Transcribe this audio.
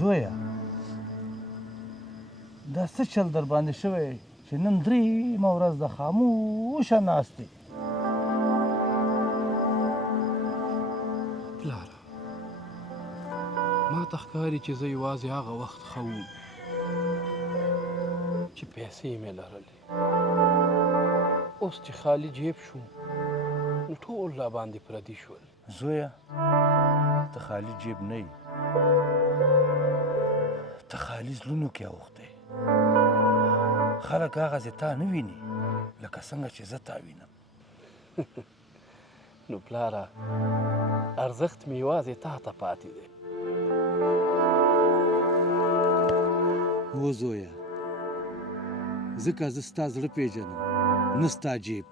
زویه دا څه چل در باندې شوی چې نن درېیمه ورځ د خاموشه ناستې؟ پلاره ما ته ښکاري چې زه یوازې هغه وخت ښه وم چې پیسې مې لرلې، اوس چې خالي جیب شو نو ټول را باندې پردي شول. زویه ته خالي جیب نه یې، ته خالي زړونو کې اوښتی. خلک هغسې تا نه ویني لکه څنګه چې زه تا وینم. نو پلاره ارزښت مې یوازې تا ته پاتې دی. هو زویه ځکه زه ستا زړه پېژنم نه ستا جیب.